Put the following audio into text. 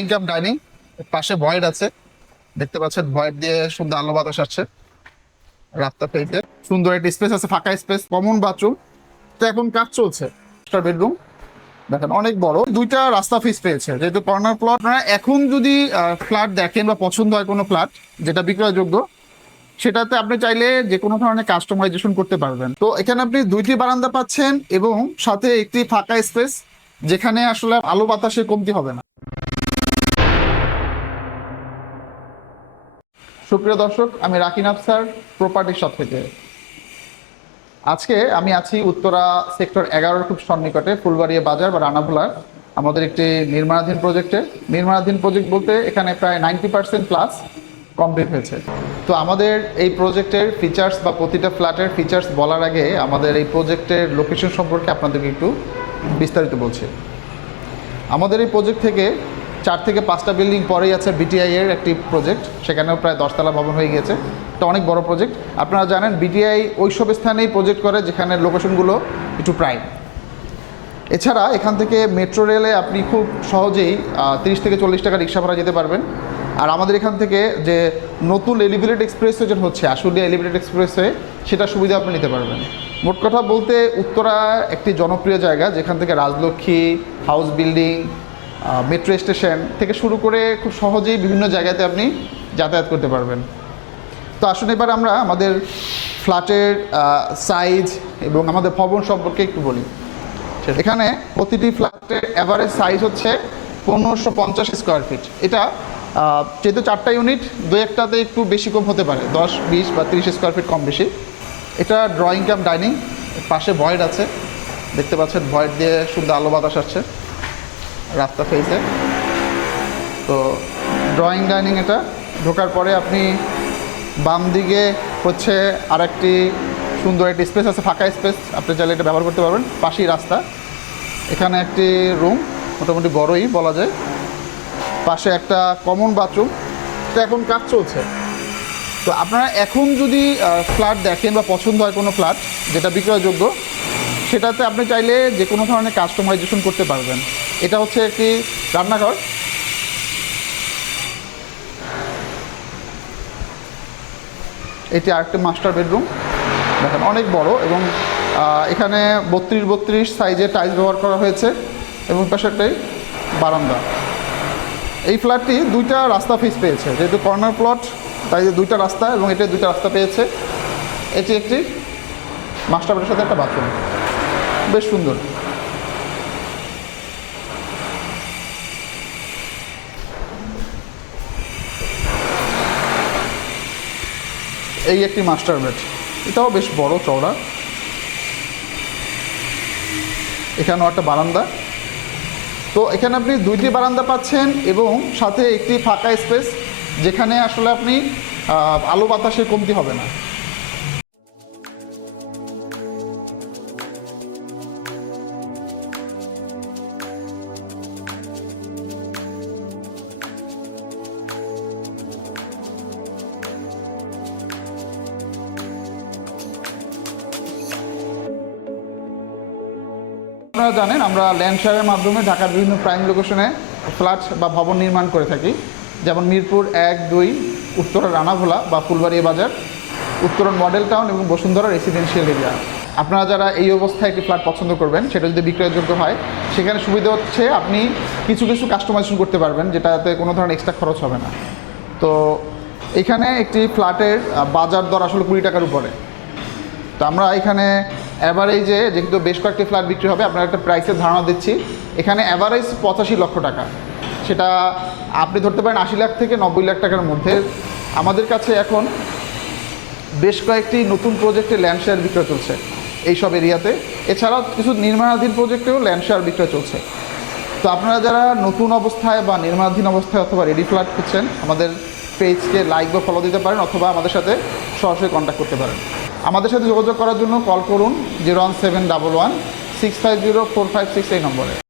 Income dining পাশে void আছে। দেখতে পাচ্ছেন ভয়েড দিয়ে সুন্দর আলো বাতাস আসছে। রাস্তা পেইতে সুন্দর একটা স্পেস আছে, ফাঁকা স্পেস কমন বাথরুম তো এখন কাজ চলছে বেডরুম দেখেন, অনেক বড়। দুইটা রাস্তা ফিস পেয়েছে। যেহেতু কর্নার প্লট এখন যদি ফ্ল্যাট দেখেন বা পছন্দ হয় কোনো ফ্ল্যাট যেটা বিক্রয়যোগ্য, সেটাতে আপনি চাইলে যে কোনো ধরনের কাস্টমাইজেশন করতে পারবেন। তো এখানে আপনি দুইটি বারান্দা পাচ্ছেন এবং সাথে একটি ফাঁকা স্পেস যেখানে আসলে আলো বাতাসের কমতি হবে না। সুপ্রিয় দর্শক, আমি রাকিন আফসার প্রপার্টি শপ থেকে। আজকে আমি আছি উত্তরা সেক্টর এগারোর খুব সন্নিকটে, ফুলবাড়িয়া বাজার বা রানাভোলার, আমাদের একটি নির্মাণাধীন প্রজেক্টে নির্মাণাধীন প্রজেক্ট বলতে এখানে প্রায় নাইনটি পার্সেন্ট প্লাস কমপ্লিট হয়েছে। তো আমাদের এই প্রজেক্টের ফিচার্স বা প্রতিটা ফ্ল্যাটের ফিচার্স বলার আগে আমাদের এই প্রজেক্টের লোকেশন সম্পর্কে আপনাদেরকে একটু বিস্তারিত বলছি। আমাদের এই প্রজেক্ট থেকে চার থেকে পাঁচটা বিল্ডিং পরেই আছে বিটিআই এর একটি প্রজেক্ট সেখানেও প্রায় দশতলা ভবন হয়ে গিয়েছে। এটা অনেক বড় প্রজেক্ট আপনারা জানেন বিটিআই ওইসব স্থানেই প্রজেক্ট করে, যেখানে লোকেশনগুলো একটু প্রাইম এছাড়া এখান থেকে মেট্রো রেলে আপনি খুব সহজেই তিরিশ থেকে চল্লিশ টাকা রিক্সা ভাড়া যেতে পারবেন। আর আমাদের এখান থেকে যে নতুন এলিভেটেড এক্সপ্রেসওয়ে যেটা হচ্ছে, আশুলিয়া এলিভেটেড এক্সপ্রেসওয়ে সেটা সুবিধা আপনি নিতে পারবেন। মোট কথা বলতে, উত্তরা একটি জনপ্রিয় জায়গা, যেখান থেকে Rajlakshmi house building metro station থেকে শুরু করে খুব সহজেই বিভিন্ন জায়গাতে আপনি যাতায়াত করতে পারবেন। তো আসুন এবার আমরা আমাদের ফ্ল্যাটের সাইজ এবং আমাদের ভবন সম্পর্কে একটু বলি। এখানে প্রতিটি ফ্ল্যাটের অ্যাভারেজ সাইজ হচ্ছে পনেরোশো পঞ্চাশ স্কোয়ার ফিট এটা যেহেতু চারটা ইউনিট দু একটাতে একটু বেশি কম হতে পারে দশ বিশ বা তিরিশ স্কোয়ার ফিট কম বেশি। এটা ড্রয়িং কাম ডাইনিং পাশে ভয়েড আছে। দেখতে পাচ্ছেন ভয়েড দিয়ে সুন্দর আলো বাতাস আসছে। রাস্তা ফেসে তো ড্রয়িং ডাইনিং এটা। ঢোকার পরে আপনি বাম দিকে হচ্ছে আরেকটি সুন্দর একটি স্পেস আছে, ফাঁকা স্পেস আপনি চাইলে এটা ব্যবহার করতে পারবেন। পাশেই রাস্তা। এখানে একটি রুম মোটামুটি বড়ই বলা যায়। পাশে একটা কমন বাথরুম তো এখন কাজ চলছে। তো আপনারা এখন যদি ফ্ল্যাট দেখেন বা পছন্দ হয় কোনো ফ্ল্যাট যেটা বিক্রয়যোগ্য, সেটাতে আপনি চাইলে যে কোনো ধরনের কাস্টমাইজেশন করতে পারবেন। এটা হচ্ছে একটি রান্নাঘর। এটি আরেকটি মাস্টার বেডরুম দেখেন, অনেক বড় এবং এখানে বত্রিশ বত্রিশ সাইজের টাইলস ব্যবহার করা হয়েছে এবং পাশে একটাই বারান্দা। এই ফ্ল্যাটটি দুইটা রাস্তা ফিস পেয়েছে। যেহেতু কর্নার প্লট তাই দুইটা রাস্তা এবং এটা দুইটা রাস্তা পেয়েছে। এটি একটি মাস্টার বেডের সাথে একটা বাথরুম বেশ সুন্দর। এই একটি মাস্টার বেড এটাও বেশ বড় চওড়া। এখানেও একটা বারান্দা। তো এখানে আপনি দুইটি বারান্দা পাচ্ছেন এবং সাথে একটি ফাঁকা স্পেস যেখানে আসলে আপনি আলো বাতাসের কমতি হবে না। আপনারা জানেন, আমরা ল্যান্ড শেয়ারের মাধ্যমে ঢাকার বিভিন্ন প্রাইম লোকেশনে ফ্ল্যাট বা ভবন নির্মাণ করে থাকি। যেমন মিরপুর এক, দুই উত্তরা রানাভোলা বা ফুলবাড়িয়া বাজার উত্তরণ মডেল টাউন এবং বসুন্ধরা রেসিডেন্সিয়াল এরিয়া। আপনারা যারা এই অবস্থায় একটি ফ্ল্যাট পছন্দ করবেন, সেটা যদি বিক্রয়যোগ্য হয়, সেখানে সুবিধা হচ্ছে আপনি কিছু কিছু কাস্টমাইজেশন করতে পারবেন, যেটাতে কোনো ধরনের এক্সট্রা খরচ হবে না। তো এখানে একটি ফ্ল্যাটের বাজার দর আসলে কুড়ি টাকার উপরে। তো আমরা এখানে অ্যাভারেজে যেহেতু বেশ কয়েকটি ফ্ল্যাট বিক্রি হবে, আপনার একটা প্রাইসের ধারণা দিচ্ছি। এখানে অ্যাভারেজ পঁচাশি লক্ষ টাকা। সেটা আপনি ধরতে পারেন আশি লাখ থেকে নব্বই লাখ টাকার মধ্যে। আমাদের কাছে এখন বেশ কয়েকটি নতুন প্রজেক্টে ল্যান্ড শেয়ার বিক্রয় চলছে এইসব এরিয়াতে। এছাড়াও কিছু নির্মাণাধীন প্রজেক্টেও ল্যান্ড শেয়ার বিক্রয় চলছে। তো আপনারা যারা নতুন অবস্থায় বা নির্মাণাধীন অবস্থায় অথবা রেডি ফ্ল্যাট খুঁজছেন, আমাদের পেজকে লাইক বা ফলো দিতে পারেন, অথবা আমাদের সাথে সরাসরি কন্ট্যাক্ট করতে পারেন। আমাদের সাথে যোগাযোগ করার জন্য কল করুন zero one seven double one six five zero four five six এই নম্বরে।